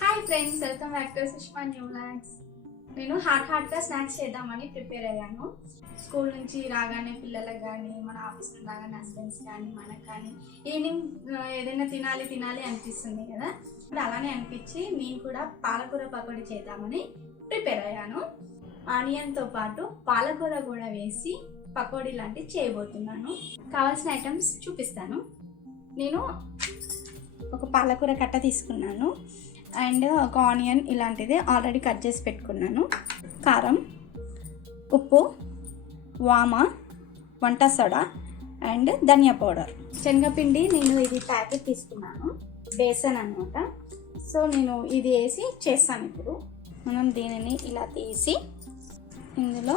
Hi friends, welcome back to Sushma new vlogs. నేను హాట్గా snacks చేద్దామని ప్రిపేర్ అయ్యాను. స్కూల్ నుంచి రాగానే పిల్లలకు కానీ, మన ఆఫీస్ నుంచి రాగానే హస్బెండ్స్ కానీ, మనకు కానీ ఈవినింగ్ ఏదైనా తినాలి అనిపిస్తుంది కదా. ఇప్పుడు అలానే అనిపించి నేను కూడా పాలకూర పకోడీ చేద్దామని ప్రిపేర్ అయ్యాను. ఆనియన్తో పాటు పాలకూర కూడా వేసి పకోడీ లాంటివి చేయబోతున్నాను. కావాల్సిన ఐటమ్స్ చూపిస్తాను. నేను ఒక పాలకూర కట్ట తీసుకున్నాను అండ్ ఒక ఆనియన్ ఇలాంటిది ఆల్రెడీ కట్ చేసి పెట్టుకున్నాను. కారం, ఉప్పు, వామ, వంట సోడా అండ్ ధనియా పౌడర్. శనగపిండి నేను ఇది ప్యాకెట్ తీసుకున్నాను, బేసన్ అనమాట. సో నేను ఇది వేసి చేస్తాను. ఇప్పుడు మనం దీనిని ఇలా తీసి ఇందులో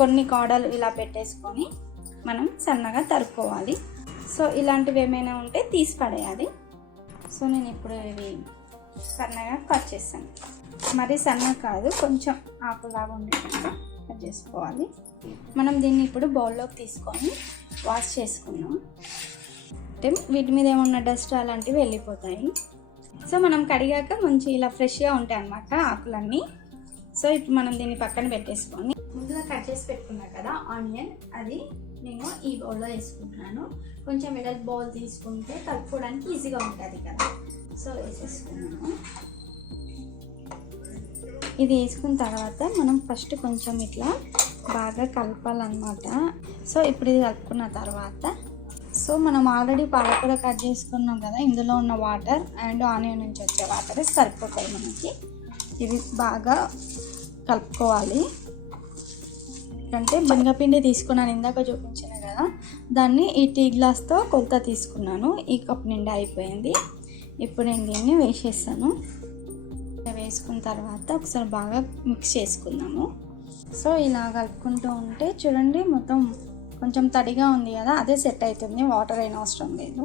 కొన్ని కాడలు ఇలా పెట్టేసుకొని మనం సన్నగా తరుక్కోవాలి. సో ఇలాంటివి ఏమైనా ఉంటే తీసి పడేయాలి. సో నేను ఇప్పుడు ఇవి సన్నగా కట్ చేస్తాను. మరీ సన్నగా కాదు, కొంచెం ఆకులాగా ఉండేటట్టు కట్ చేసుకోవాలి. మనం దీన్ని ఇప్పుడు బౌల్లోకి తీసుకొని వాష్ చేసుకున్నాం అంటే వీటి మీద ఏమన్నా డస్ట్ అలాంటివి వెళ్ళిపోతాయి. సో మనం కడిగాక మంచి ఇలా ఫ్రెష్గా ఉంటాయి అన్నమాట ఆకులన్నీ. సో ఇప్పుడు మనం దీన్ని పక్కన పెట్టేసుకొని ముందుగా కట్ చేసి పెట్టుకున్నా కదా ఆనియన్, అది నేను ఈ బౌల్లో వేసుకుంటున్నాను. కొంచెం వెడల్పు బౌల్ తీసుకుంటే కలుపుకోవడానికి ఈజీగా ఉంటుంది కదా. సో వేసేసుకున్నాను. ఇది వేసుకున్న తర్వాత మనం ఫస్ట్ కొంచెం ఇట్లా బాగా కలపాలన్నమాట. సో ఇప్పుడు ఇది కలుపుకున్న తర్వాత సో మనం ఆల్రెడీ పాలకూర కట్ చేసుకున్నాం కదా, ఇందులో ఉన్న వాటర్ అండ్ ఆనియన్ నుంచి వచ్చే వాటర్ సరిపోతాయి మనకి. ఇది బాగా కలుపుకోవాలి. అంటే శనగపిండి తీసుకున్నాను ఇందాక చూపించిన కదా, దాన్ని ఈ టీ గ్లాస్తో కొలత తీసుకున్నాను. ఈ కప్ నిండా అయిపోయింది. ఇప్పుడు నేను దీన్ని వేసేస్తాను. వేసుకున్న తర్వాత ఒకసారి బాగా మిక్స్ చేసుకుందాము. సో ఇలా కలుపుకుంటూ ఉంటే చూడండి మొత్తం కొంచెం తడిగా ఉంది కదా, అదే సెట్ అవుతుంది, వాటర్ అయిన అవసరం లేదు.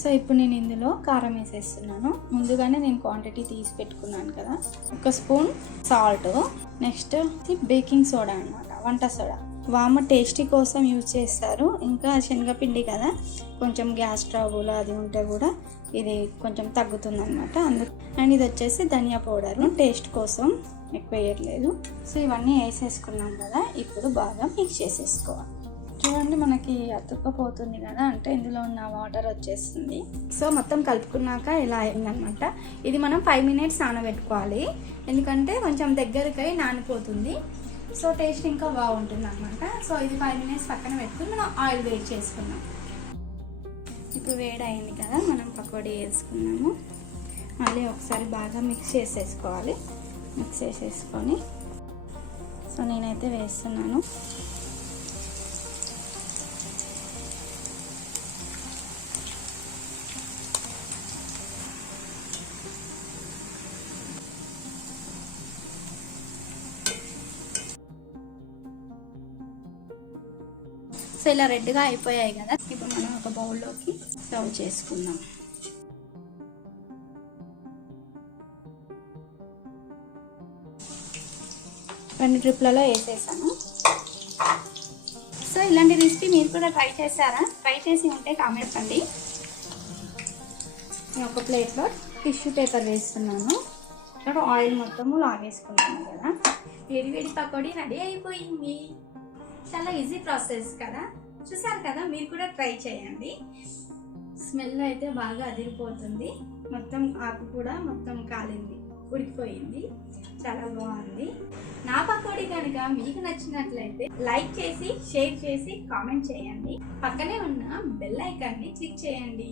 సో ఇప్పుడు నేను ఇందులో కారం వేసేస్తున్నాను. ముందుగానే నేను క్వాంటిటీ తీసి పెట్టుకున్నాను కదా. 1 spoon salt, next baking soda అన్నమాట, వంట సోడా. వామ టేస్టీ కోసం యూజ్ చేస్తారు. ఇంకా శనగపిండి కదా, కొంచెం గ్యాస్ ట్రబుల్ అది ఉంటే కూడా ఇది కొంచెం తగ్గుతుంది అనమాట. అండ్ ఇది వచ్చేసి ధనియా పౌడర్, టేస్ట్ కోసం ఎక్కువ వేయట్లేదు. సో ఇవన్నీ వేసేసుకున్నాం కదా, ఇప్పుడు బాగా మిక్స్ చేసేసుకోవాలి. చూడండి మనకి అతుక్కపోతుంది కదా, అంటే ఇందులో ఉన్న వాటర్ వచ్చేస్తుంది. సో మొత్తం కలుపుకున్నాక ఇలా అయిందనమాట. ఇది మనం 5 minutes నానబెట్టుకోవాలి, ఎందుకంటే కొంచెం దగ్గరకై నానిపోతుంది. సో టేస్ట్ ఇంకా బాగుంటుంది అనమాట. సో ఇది 5 minutes పక్కన పెట్టుకుని మనం ఆయిల్ వేడి చేసుకున్నాం. ఇప్పుడు వేడి అయింది కదా, మనం పకోడీ వేసుకున్నాము. మళ్ళీ ఒకసారి బాగా మిక్స్ చేసేసుకోవాలి. మిక్స్ చేసేసుకొని సో నేనైతే వేస్తున్నాను. సో ఇలా రెడ్గా అయిపోయాయి కదా, ఇప్పుడు మనం ఒక బౌల్లోకి సర్వ్ చేసుకుందాం. రెండు ట్రిప్లలో వేసేసాను. సో ఇలాంటి రెసిపీ మీరు కూడా ట్రై చేశారా? ట్రై చేసి ఉంటే కామెంట్ చేయండి. నేను ఒక ప్లేట్లో టిష్యూ పేపర్ వేస్తున్నాను. ఇక్కడ ఆయిల్ మొత్తము లాగేసుకున్నాను కదా. వేడి పకోడీ రెడీ అయిపోయింది. చాలా ఈజీ ప్రాసెస్ కదా, చూసారు కదా, మీరు కూడా ట్రై చేయండి. స్మెల్ అయితే బాగా అదిరిపోతుంది. మొత్తం ఆకు కూడా మొత్తం కాలింది, ఉడికిపోయింది, చాలా బాగుంది. నా పకోడీ కనుక మీకు నచ్చినట్లయితే లైక్ చేసి, షేర్ చేసి, కామెంట్ చేయండి. పక్కనే ఉన్న బెల్ ఐకాన్ని క్లిక్ చేయండి.